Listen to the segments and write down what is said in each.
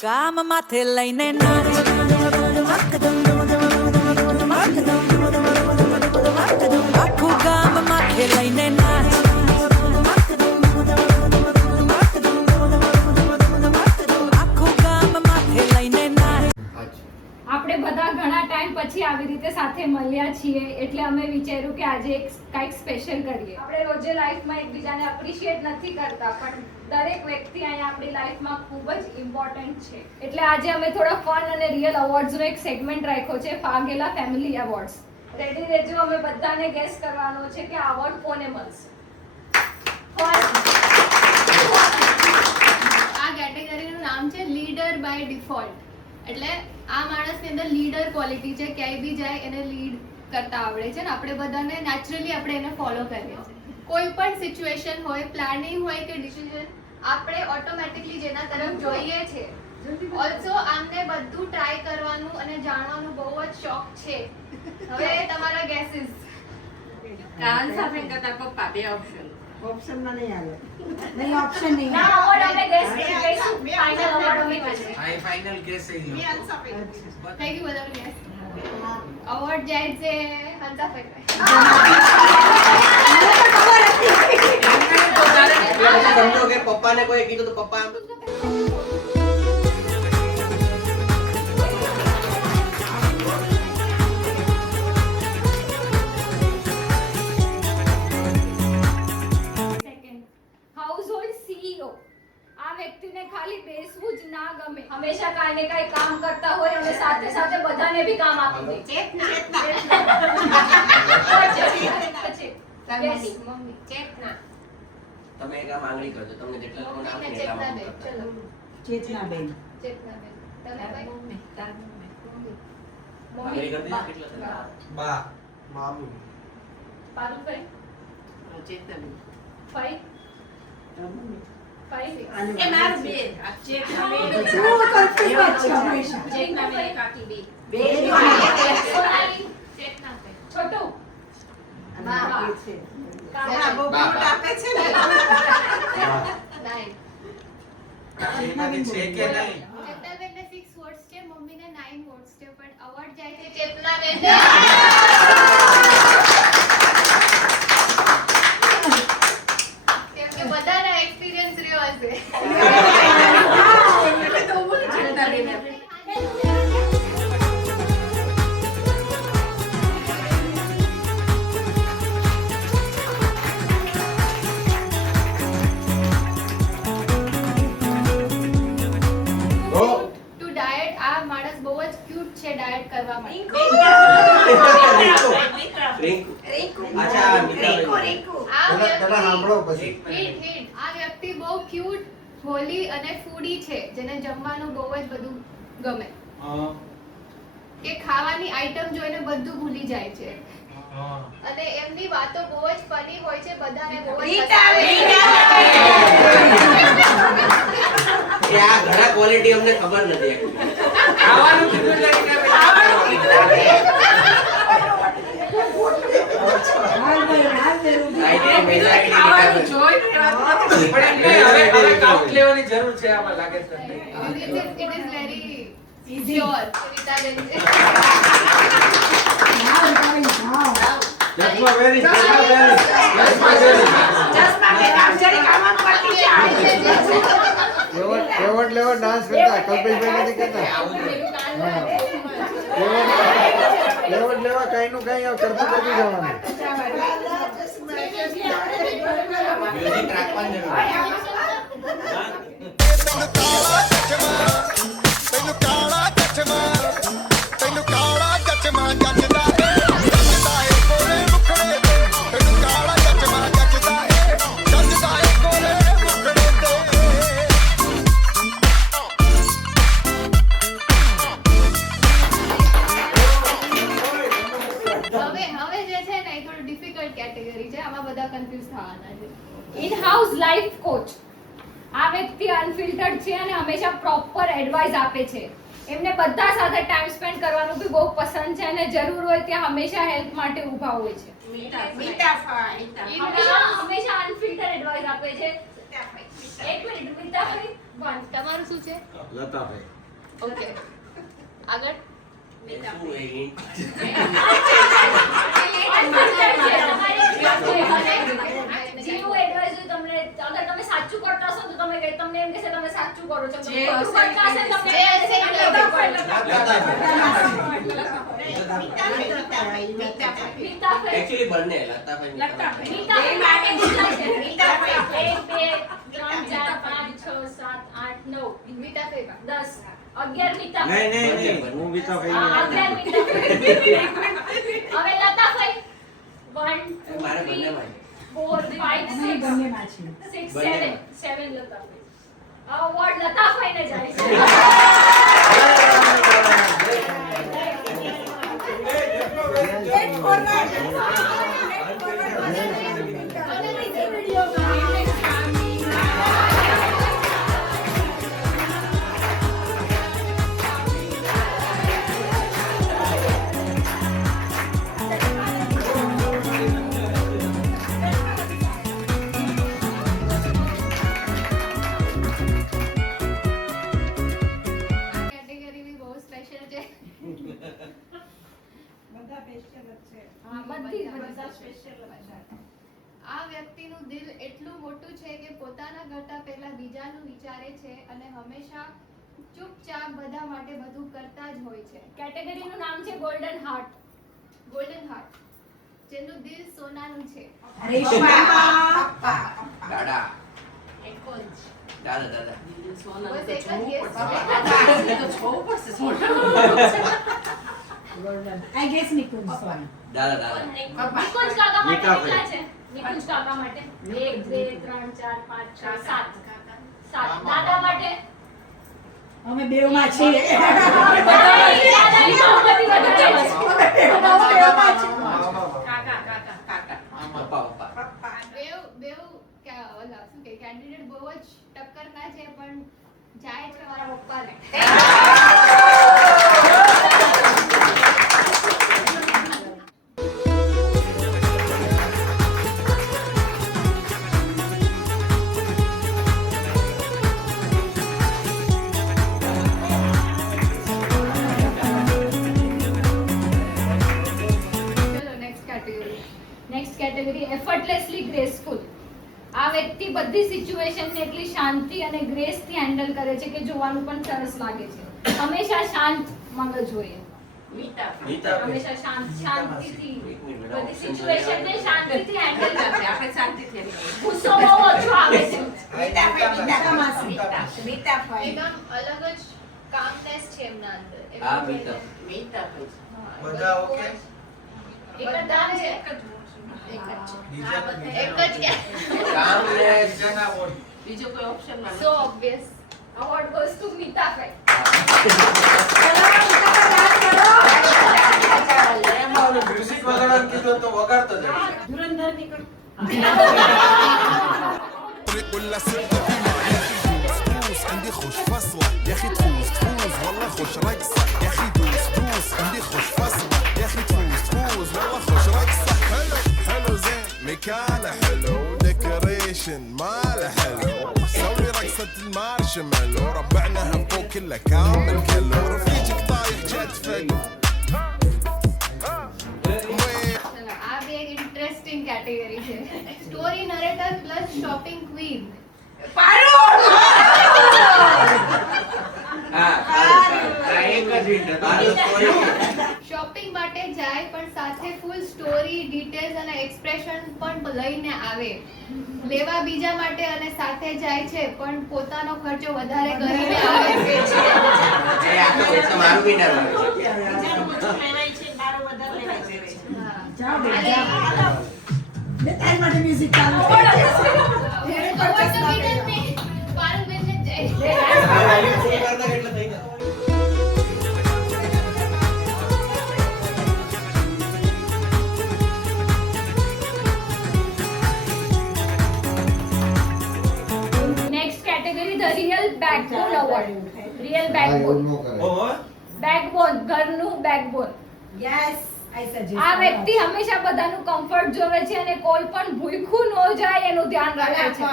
કામ માથે લઈને નારી આખું ગામ માથે લઈને નારી આખું ગામ માથે લઈને નારી. આપણે બધા ઘણા ટાઈમ પછી આવી રીતે સાથે મળ્યા છીએ એટલે અમે વિચાર્યું કે આજે એક કંઈક સ્પેશિયલ કરીએ. આપણે રોજે લાઈફમાં એકબીજાને એપ્રિશિએટ નથી કરતા પણ દરેક વ્યક્તિ અહીંયા આપણી લાઈફમાં ખૂબ જ ઇમ્પોર્ટન્ટ છે. એટલે આજે અમે થોડા ફન અને રિયલ અવોર્ડ્સનો એક સેગમેન્ટ રાખ્યો છે, ફાગેલા ફેમિલી એવોર્ડ્સ. રેડી રહેજો, અમે બધાને ગેસ કરવાનો છે કે આ અવોર્ડ કોને મળશે. આ કેટેગરીનું નામ છે લીડર બાય ડિફોલ્ટ. એટલે આ માણસની અંદર લીડર ક્વોલિટી છે, ક્યાંય બી જાય એને લીડ કરતા આવડે છે ને આપણે બધાને નેચરલી આપણે એને ફોલો કરીએ છીએ. કોઈ પણ સિચ્યુએશન હોય, પ્લાનિંગ હોય કે ડિસિઝન, આપણે ઓટોમેટિકલી જેના તરફ જોઈએ છે. ઓલ્સો આમને બધું ટ્રાય કરવાનું અને જાણવાનું બહુ જ શોખ છે. હવે તમારા ગેસીસ. કાન સાથે કરતા પપ્પા બે ઓપ્શન માં નહીં આવે. નહીં ઓપ્શન નહીં. ના અવોર્ડ અમે ગેસ કરીશું. ફાઇનલ અવોર્ડ અમે કરીશું. આઈ ફાઇનલ ગેસ થઈ ગયો. થઈ ગયું બધાનું ગેસ. અવોર્ડ જાય છે હંસા ભાઈ. સમજો કે પપ્પાને કોઈ કીધું તો પપ્પા આમ હાઉસહોલ્ડ સીઈઓ. આ વ્યક્તિને ખાલી બેસવું જ ના ગમે, હંમેશા કાંઈ ને કાંઈ કામ કરતા હોય અને સાથે સાથે બધાને બી કામ આપી દે. ચેતના મમ્મી ચેતના તમે એક આ માંગણી કરજો. તમને જેટલા લોકો નામ છે એટલા ચેતનાબેન. માંગણી કરજો. ચલો ચેતનાબેન. ચેતનાબેન. તમે ભાઈ? માંગણી કરી દીધી કેટલા થયા? બા મામુ પારુલભાઈ ચેતનાબેન ફાઈવ એ મારું બેન ચેતનાબેન શું કરતી વાત છે હંમેશા. ચેતનાબેન કાકી બે ચેતનાબેન. છોટુ હા બહુ બા, ગુડ બા. આપે છે ને નાઇન. ચેતનાબેન છે કે નહીં? ચેતનાબેનને 6 વોટ્સ છે, મમ્મીને 9 વોટ્સ છે, પણ અવોર્ડ જાય છે ચેતનાબેન. કેમ કે બધાના એક્સપિરિયન્સ રહ્યો હશે. તો બોલ ચેતનાબેન ટુ ડાયટ. આ માણસ બહુ જ ક્યુટ છે ડાયટ કરવા માટે. રિંકુ. અચ્છા, રીકુ આ પેલા સાંભળો વ્યક્તિ પછી. હિટ. આ વ્યક્તિ બહુ ક્યુટ, ભોલી અને ફૂડી છે, જેને જમવાનું બહુ જ બધું ગમે. કે ખાવાની આઈટમ જોઈને બધું ભૂલી જાય છે અને એમની વાતો બહુ જ ફની હોય છે, બધાને બહુ જ એ આ ઘણા ક્વોલિટી અમને ખબર નથી actually. ખાવાનું કીધું એટલે હાલ ભાઈ, હાલ પેલું. Right, એ majority ખાવાનું નીકળે. જોઈને વાત નથી. પણ એમ નહીં, હવે કાઉન્ટ લેવાની જરૂર છે આમાં લાગે છે તમને? It is very sure. Ritaben છે. હાલ ભાઈ, હાલ. ચશ્મા પહેરી, ચશ્મા પહેરી, ચશ્મા પહેરી. ચશ્માબેન આમ જરીક આમાં પટી જાય. એવોર્ડ લેવો ડાન્સ કરતા કલ્પેશભાઈ નથી કરતા એવોર્ડ લેવા કઈ નું કઈ કરતું જવાનું. Music રાખવાની જરૂર. હવે જે છે ને એ થોડું ડિફિકલ્ટ કેટેગરી છે, આમાં બધા કન્ફ્યુઝ થવાના છે. In house life coach. આ વ્યક્તિ અનફિલ્ટર્ડ છે અને હંમેશા પ્રોપર એડવાઇસ આપે છે. એમને બધા સાથે ટાઈમ સ્પેન્ડ કરવાનું બી બહુ પસંદ છે અને જરૂર હોય ત્યાં હંમેશા હેલ્પ માટે ઊભા હોય છે. મીઠા હંમેશા અનફિલ્ટર એડવાઇસ આપે છે. એક મિનિટ મીતાભાઈ તમારું શું છે? લતાભાઈ. ઓકે આગળ શું એ hint? જેવું advice હોય તમને, અગર તમે સાચું કરતા હશો તો તમે તમને એમ કહેશે તમે સાચું કરો છો. જે ખોટું હશે કરતા હશે તો જે હશે એ લતાફાઈ. મીતાફાઈ. Actually બંને લતાભાઈ ને લતાભાઈ. મીતાફાઈ માટે કેટલા છે? મીતાફાઈ. 1, 2, 3, 4, 5, 6, 7, 8, 9, મીઠાફાઈ 10, 11 મીતાફાઈ. નહીં. હું મીઠાભાઈ હા, નહીં. 11 મીતાફાઈ. હવે લતાફાઈ 1, 2, મારે 3, બંનેમાં 4, 5, 6, બંનેમાં છે. 6, બંનેમાં. 7 લતાફાઈ. આ award લતાફાઈને જાય છે. Get forward. આ કેટેગરી બી બહુ સ્પેશિયલ છે. બધા special જ છે. હા, બધી બધા special જ છે. આ વ્યક્તિનું દિલ એટલું મોટું છે કે પોતાના કરતા પહેલા બીજાનું વિચારે છે અને હંમેશા ચૂપચાપ બધા માટે બધું કરતા જ હોય છે. કેટેગરીનું નામ છે ગોલ્ડન હાર્ટ. ગોલ્ડન હાર્ટ જેનું દિલ સોનાનું છે. રેશમા. દાદા એકો જ. દાદા સોનલ બસ તો એક જ જોવું guess. પડશે. તો જોવું પડશે સોનલ. I guess નિકુંજ સોન. દાદા નિકુંજ કાકા માટે મીતાફાઈ. કેટલા છે? નિકુંજ કાકા માટે 1, 2, 3, 4, 5, 6, 7. 7. દાદા માટે અમે બેવમાં છીએ. દાદાની બહુમતી વધારે છે. બેવમાં છીએ. કાકા. પપ્પા બેવ ઓલા શું કે કેન્ડિડેટ બહુ જ ટક્કરના છે પણ જાય છે મારા પપ્પાને. ચલો નેક્સ્ટ કેટેગરી એફર્ટલેસલી ગ્રેસફુલ. આ વ્યક્તિ બધી સિચ્યુએશનને એટલી શાંતિ અને ગ્રેસથી હેન્ડલ કરે છે કે જોવાનું પણ સરસ લાગે છે. હંમેશા શાંત મગજ હોય. હંમેશા શાંતિથી બધી સિચ્યુએશનને શાંતિથી હેન્ડલ કરે છે. આપણે શાંતિથી ગુસ્સો બહુ ઓછો આવે છે. મીઠાફાઈ. એકદમ અલગ જ કામનેસ છે એમના અંદર. આ મીતા મીઠાફાઈ. બધા ઓકે? એક જ દાન છે. એક જ એક જ. કામ ને બીજાના વોટ. બીજો કોઈ ઓપ્શન માં so obvious. Award goes to મીતાફાઈ. એમાં ઓલું મ્યુઝિક વગાડવાનું કીધું તો વગાડતો જાય. ધુરંધર નીકળ. ولا ستة في معايا دوس دوس عندي خوش فصلة يا اخي تفوز تفوز والله خوش رقصة يا اخي دوس دوس عندي خوش فصلة يا اخي تفوز تفوز والله خوش رقصة حلو حلو زين مكانه حلو ديكوريشن ماله حلو سوي رقصة المارشميلو وربعناها فوق كله كامل كله رفيجك طايح جتفك ચલો આ બી એક ઇન્ટરેસ્ટિંગ કેટેગરી છે. Story narrator plus shopping queen. Shopping માટે જાય પણ સાથે ફૂલ સ્ટોરી ડિટેલ્સ અને એક્સપ્રેશન પણ લઈને આવે. લેવા બીજા માટે અને સાથે જાય છે પણ પોતાનો ખર્ચો વધારે કરીને આવે છે. મારું બી ના લાગે. બીજાનું ઓછું લેવાય છે, મારું વધારે લેવાય છે. હા. જાઓ બે જાઓ. બે તાર માટે મ્યુઝિક ચાલુ છે. Award તો winner ને પારુલબેન જ જાય. Next category the real backbone award. Real backbone. ઓહો. બેકબોન ઘરનું બેકબોન. Yes, આ વ્યક્તિ હંમેશા બધાનું કમ્ફર્ટ જોવે છે અને કોઈ પણ ભૂખ્યું ન જાય એનું ધ્યાન રાખે છે.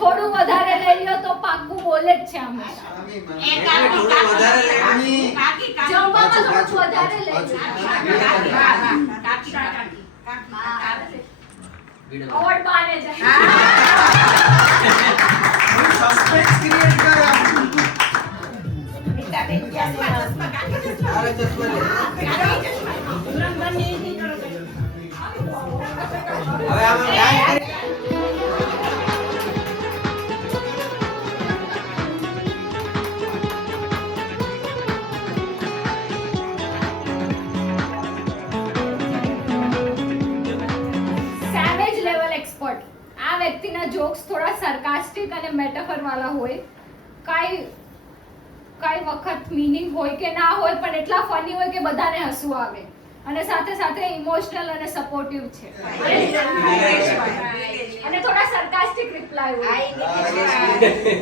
થોડું વધારે લઈ લ્યો તો પાક્કું બોલે જ છે હંમેશા. થોડું વધારે લેવાની. જમવામાં થોડું વધારે લઈ લો. અવોર્ડ બાને જાય. સસ્પેન્સ ક્રિએટ કરે તારે ચશ્મા લે. હવે આમાં ડાન્સ સેવેજ લેવલ એક્સપર્ટ. આ વ્યક્તિના જોક્સ થોડા sarcastic અને metaphor વાળા હોય. કઈ વખત મીનિંગ હોય કે ના હોય પણ એટલા ફની હોય કે બધાને હસવું આવે અને સાથે સાથે ઇમોશનલ અને સપોર્ટિવ છે અને થોડા sarcastic રિપ્લાય હોય.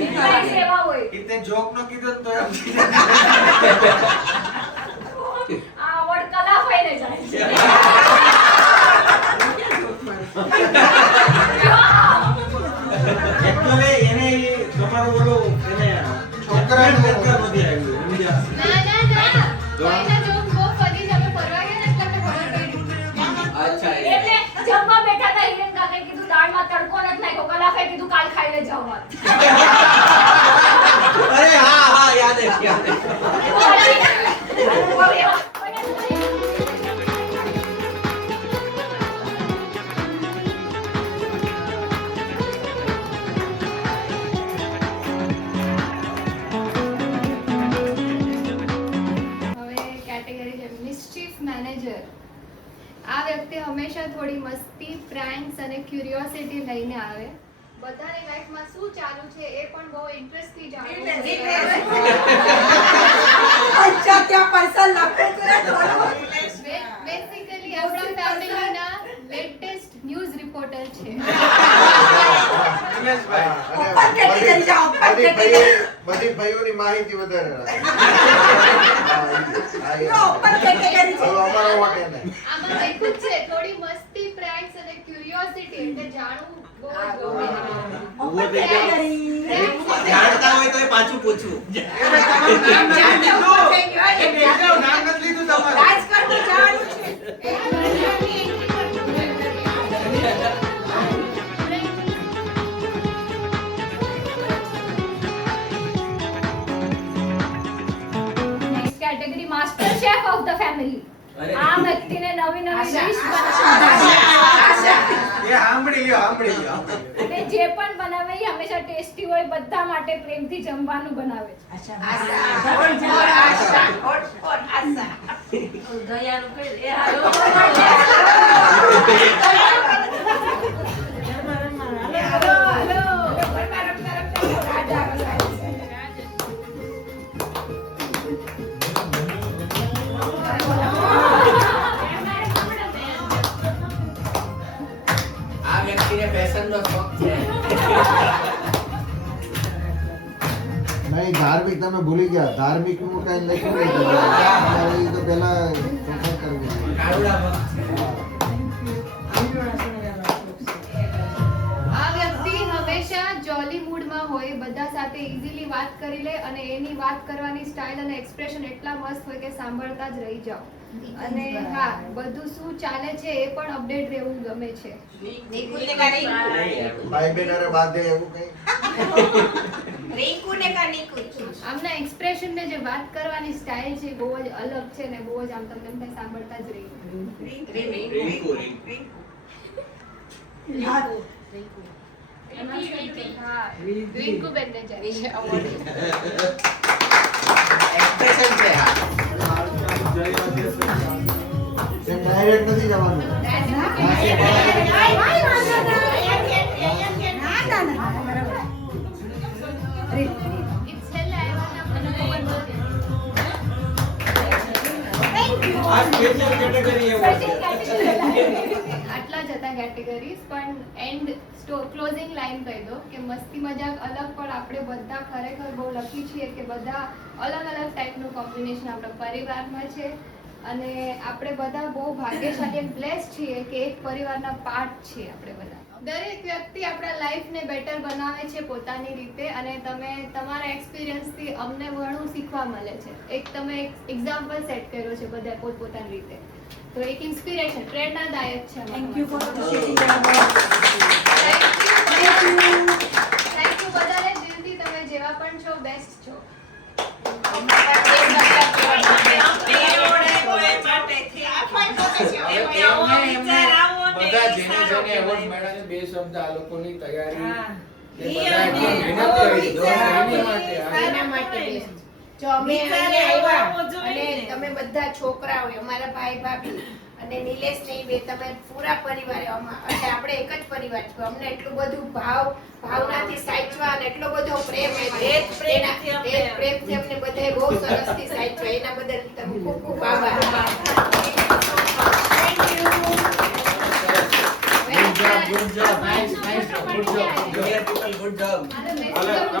Replies એવા હોય. ઇતને જોક નો કીધું તો એમ આ અવોર્ડ કલા ફઈને જાય છે. Actually એને તમારું બોલું એને છોકરાનું છોકરા નથી આવ્યું સમજ્યા? ના કોઈના જોક બહુ ફની છે. અમે ફરવા ગયા ને એટલે અમને ખબર પડી. અચ્છા એ. એટલે જમવા બેઠા હતા હિરેન કાકે કીધું દાળમાં તડકો નથી નાખ્યો. કલાફે કીધું કાલ ખાઈને જવા. અરે હા યાદ છે યાદ છે. હવે કેટેગરી છે મિસ્ચીફ મેનેજર. આ વ્યક્તિ હંમેશા થોડી મસ્તી, પ્રેન્ક્સ અને ક્યુરિયોસિટી લઈને આવે. બધાની લાઈફમાં શું ચાલુ છે એ પણ બહુ ઇન્ટરેસ્ટથી જાણવું. અચ્છા ત્યાં પૈસા લખે કરે થોડો બેસિકલી આપણા ફેમિલીના લેટેસ્ટ ન્યૂઝ રિપોર્ટર છે. ઉપર કેટેગરી જાઓ ઉપર કેટેગરી બધી ભાઈઓની માહિતી વધારે રાખે. ઉપર કેટેગરી છે અમારો વોટ એને. આમાં લખ્યું જ છે થોડી મસ્તી, પ્રેન્ક્સ અને ક્યુરિયોસિટી એટલે જાણવું બહુ જ ગમે. ઉપર કેટેગરી જાણતા હોય તો પાછું પૂછવું. નામ નથી લીધું તમારે. રાજકારણ જાણવું છે next category master chef of the family. આ વ્યક્તિને નવી ડિશ એ સાંભળી લ્યો અને જે પણ બનાવે એ હંમેશા ટેસ્ટી હોય. બધા માટે પ્રેમથી જમવાનું બનાવે છે. આ વ્યક્તિને ફેશનનો શોખ છે. નહીં ધાર્મિક તમે ભૂલી ગયા. ધાર્મિક નું કઈ લખ્યું નહીં તમારે. એ તો પેલા સફર કરવી જોઈએ. કાળુડા ભક્ત. આ વ્યક્તિ હંમેશા જોલી મૂડમાં હોય. બધા સાથે ઇઝીલી વાત કરી લે અને એની વાત કરવાની સ્ટાઇલ અને એક્સપ્રેશન એટલા મસ્ત હોય કે સાંભળતા જ રહી જાઓ. અને હા બધું શું ચાલે છે એ પણ અપડેટ રહેવું ગમે છે. ભાઈ બહેન અરે બાંધે એવું કઈ. આમના એક્સપ્રેશન ને જે વાત કરવાની સ્ટાઇલ છે બહુ જ અલગ છે ને બહુ જ આમ તમને એમ થાય સાંભળતા જ રહી. રિંકુ રિંકુ બેનને જાય છે award. એક્સપ્રેશન છે હા. એમ ડાયરેક્ટ નથી જવાનું. It's છેલ્લે આવ્યા હતા મને ખબર નથી. આ સ્પેશિયલ કેટેગરી એવું છે. આટલા જ હતા કેટેગરીઝ પણ એન્ડ ક્લોઝિંગ લાઈન કહી દો કે મસ્તી મજાક અલગ પણ આપણે બધા ખરેખર બહુ લકી છીએ કે બધા અલગ અલગ ટાઈપનું કોમ્બિનેશન આપણા પરિવારમાં છે. અને આપણે બધા બહુ ભાગ્યશાળી અને બ્લેસ્ડ છીએ કે એક પરિવારના પાર્ટ છીએ આપણે બધા. દરેક વ્યક્તિ આપણા લાઈફને બેટર બનાવે છે પોતાની રીતે, અને તમે તમારા એક્સપિરિયન્સથી અમને ઘણું શીખવા મળે છે. એક તમે એક એક્ઝામ્પલ સેટ કર્યો છે બધા પોતપોતાની રીતે, તો એક ઇન્સ્પિરેશન, પ્રેરણાદાયક છે. Thank you for appreciating Thank you બધાને દિલથી. તમે જેવા પણ છો બેસ્ટ છો. બધા જેને જેને એવોર્ડ મળ્યા છે, બે શબ્દ આ લોકોની તૈયારી એ બધા એટલી મહેનત કરી એના માટે જો અમે અહીંયા આવ્યા અને તમે બધા છોકરાઓ, અમારા ભાઈ ભાભી અને નિલેશ ને બે, તમે પૂરા પરિવાર, એટલે આપણે એક જ પરિવાર છે. અમને એટલું બધું ભાવનાથી સાચવા અને એટલો બધો પ્રેમ પ્રેમથી અમને બધાએ બહુ સરસથી સાચવા, એના બદલ તમે ખૂબ ખૂબ આભાર. Good job. Nice job. Good job. Good job.